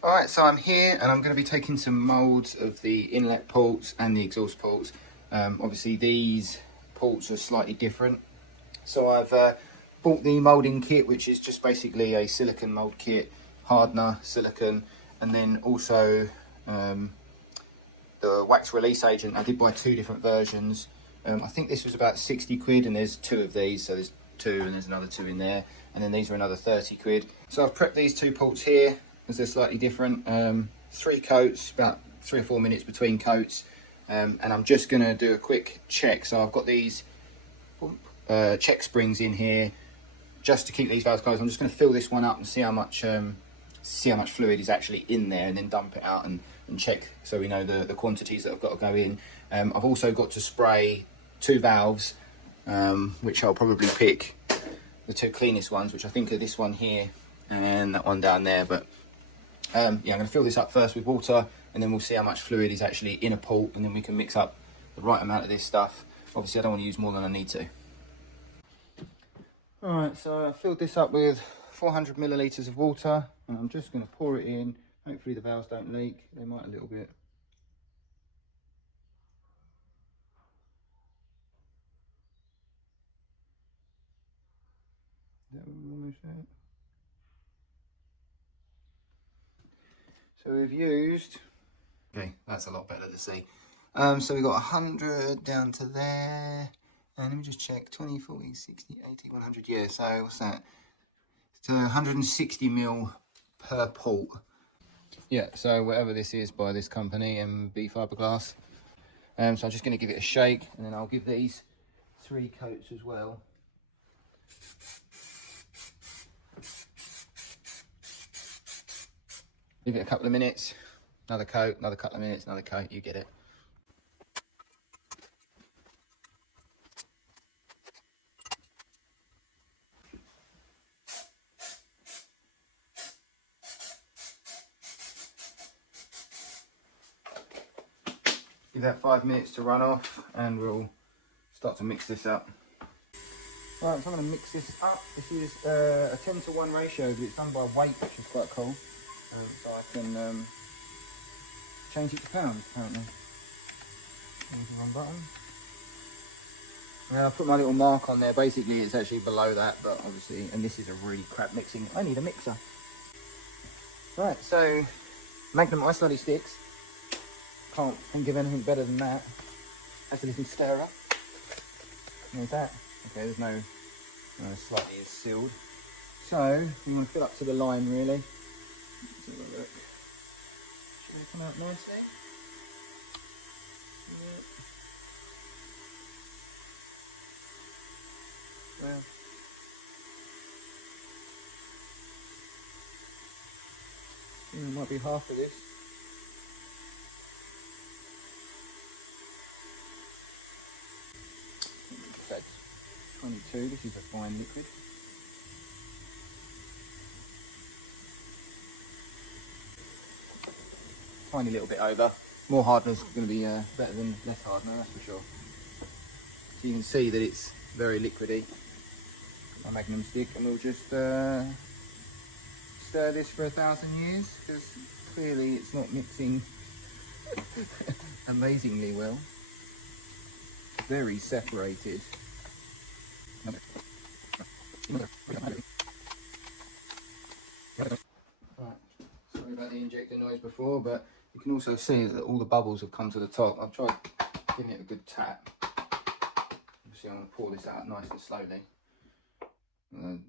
Alright, so I'm here and I'm going to be taking some moulds of the inlet ports and the exhaust ports. Obviously these ports are slightly different. So I've bought the moulding kit, which is just basically a silicone mould kit, hardener, silicone, and then also the wax release agent. I did buy two different versions. I think this was about 60 quid and there's two of these, so there's two and there's another two in there, and then these are another 30 quid. So I've prepped these two ports here as they're slightly different. 3 coats, about 3 or 4 minutes between coats, and I'm just going to do a quick check. So I've got these check springs in here just to keep these valves closed. I'm just going to fill this one up and see how much fluid is actually in there, and then dump it out and check so we know the quantities that have got to go in. I've also got to spray 2 valves, which I'll probably pick the 2 cleanest ones, which I think are this one here and that one down there. But yeah, I'm going to fill this up first with water, and then we'll see how much fluid is actually in a port, and then we can mix up the right amount of this stuff. Obviously I don't want to use more than I need to. Alright, so I filled this up with 400 millilitres of water, and I'm just going to pour it in. Hopefully the valves don't leak. They might a little bit. Is that almost it? So we've used... Okay, that's a lot better to see. So we've got 100 down to there. And let me just check. 20, 40, 60, 80, 100. Yeah, so what's that? It's 160 mil per port. Yeah, so whatever this is by this company, MB Fiberglass. So I'm just going to give it a shake, and then I'll give these 3 coats as well. Leave it a couple of minutes, another coat, another couple of minutes, another coat, you get it. Give that 5 minutes to run off, and we'll start to mix this up. Right, so I'm going to mix this up. This is a 10-to-1 ratio, but it's done by weight, which is quite cool. So I can change it to pounds, apparently. There's one button. And I'll put my little mark on there. Basically, it's actually below that, but obviously, and this is a really crap mixing. I need a mixer. Right, so Magnum Ice Lolly sticks. Can't think of anything better than that. That's a little stirrer. There's that. Okay, there's no slightly is sealed. So we want to fill up to the line, really. Let's have a look. Should it come out nicely? Yep. Well, it might be half of this. That's 22. This is a fine liquid. Tiny little bit over. More hardener's going to be better than less hardener, that's for sure. So you can see that it's very liquidy. My Magnum stick, and we'll just stir this for 1,000 years, because clearly it's not mixing amazingly well. Very separated. Right. Sorry about the injector noise before, but you can also see that all the bubbles have come to the top. I've tried giving it a good tap. Obviously I'm going to pour this out nice and slowly.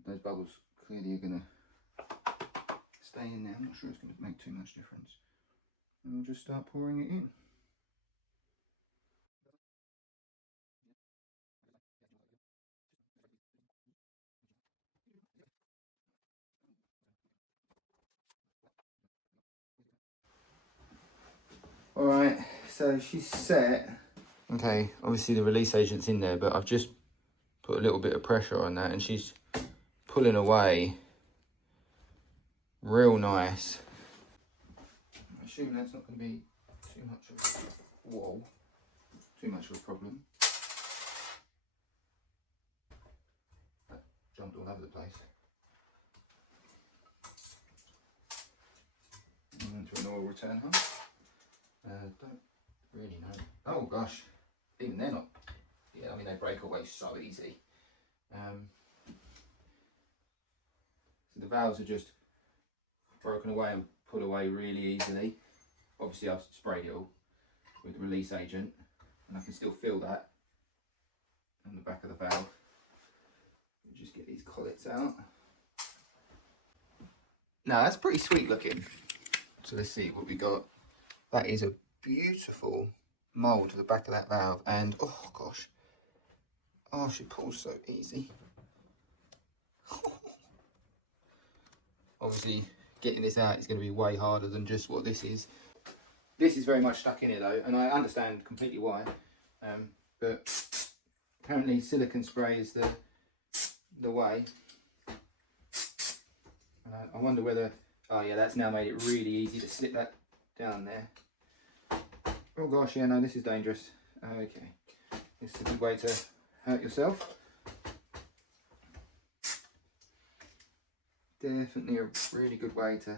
Those bubbles clearly are going to stay in there. I'm not sure it's going to make too much difference. And we'll just start pouring it in. Alright, so she's set. Okay, obviously the release agent's in there, but I've just put a little bit of pressure on that, and she's pulling away real nice. I assume that's not going to be too much of too much of a problem. That jumped all over the place. return home. Don't really know. Oh gosh, even they're not. Yeah, I mean they break away so easy. So the valves are just broken away and put away really easily. Obviously I've sprayed it all with the release agent, and I can still feel that on the back of the valve. We'll just get these collets out. Now that's pretty sweet looking. So let's see what we got. That is a beautiful mould to the back of that valve, and oh gosh, oh she pulls so easy. Obviously getting this out is going to be way harder than just what this is. This is very much stuck in it though, and I understand completely why. But apparently silicone spray is the way. And I wonder whether, oh yeah, that's now made it really easy to slip that down there. Oh gosh, yeah, no, this is dangerous. Okay, this is a good way to hurt yourself. Definitely a really good way to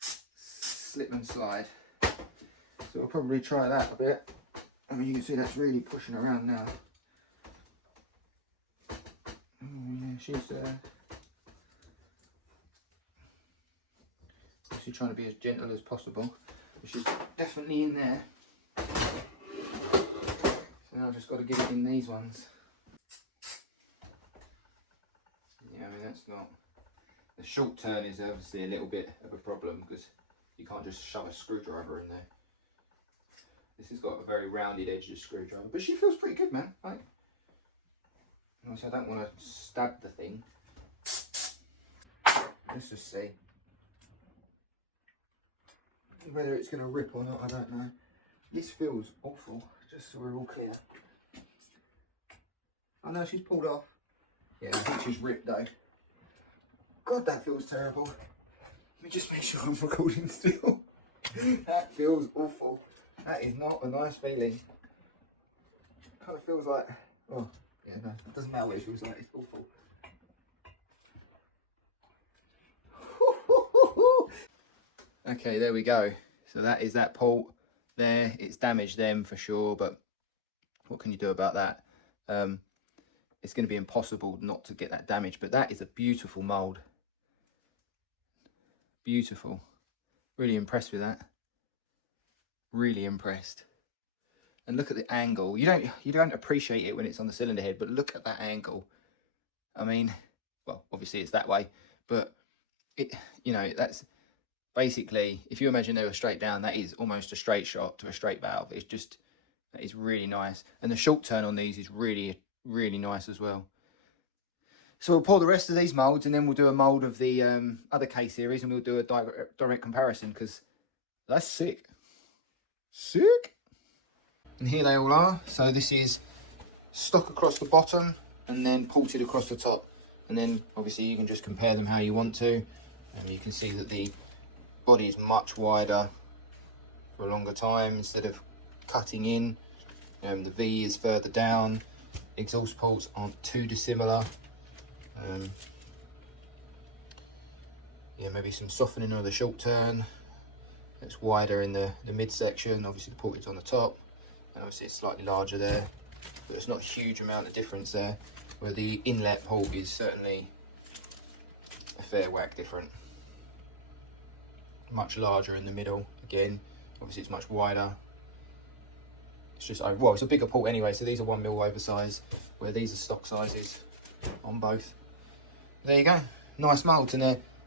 slip and slide. So I'll probably try that a bit. I mean, you can see that's really pushing around now. Oh yeah, she's obviously trying to be as gentle as possible. But she's definitely in there. So now I've just got to get it in these ones. Yeah, I mean that's not. The short turn is obviously a little bit of a problem because you can't just shove a screwdriver in there. This has got a very rounded edge of screwdriver, but she feels pretty good, man. Like, obviously I don't want to stab the thing. Let's just see. Whether it's going to rip or not, I don't know. This feels awful, just so we're all clear. I know she's pulled off. Yeah, I think she's ripped though. God, that feels terrible. Let me just make sure I'm recording still. That feels awful. That is not a nice feeling. Kind of feels like, oh, yeah, no, it doesn't matter what it feels like, it's awful. Okay, there we go. So that is that port there. It's damaged them for sure, but what can you do about that? It's going to be impossible not to get that damage, but that is a beautiful mould. Beautiful. Really impressed with that. Really impressed. And look at the angle. You don't appreciate it when it's on the cylinder head, but look at that angle. I mean, well, obviously it's that way, but it, you know, that's basically, if you imagine they were straight down, that is almost a straight shot to a straight valve. It's just, that is really nice. And the short turn on these is really, really nice as well. So we'll pour the rest of these moulds, and then we'll do a mould of the other K series, and we'll do a direct comparison, because that's sick. Sick. And here they all are. So this is stock across the bottom and then ported across the top. And then obviously you can just compare them how you want to. And you can see that the body is much wider for a longer time instead of cutting in. The V is further down. Exhaust ports aren't too dissimilar. Yeah, maybe some softening of the short turn. It's wider in the midsection. Obviously the port is on the top, and obviously it's slightly larger there, but it's not a huge amount of difference there, where the inlet port is certainly a fair whack different. Much larger in the middle again. Obviously it's much wider. It's just, well, it's a bigger port anyway, so these are 1 mil oversize, where these are stock sizes on both. There you go. Nice molds, and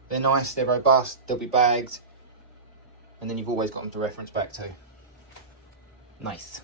they're nice, they're robust, they'll be bagged, and then you've always got them to reference back to. Nice.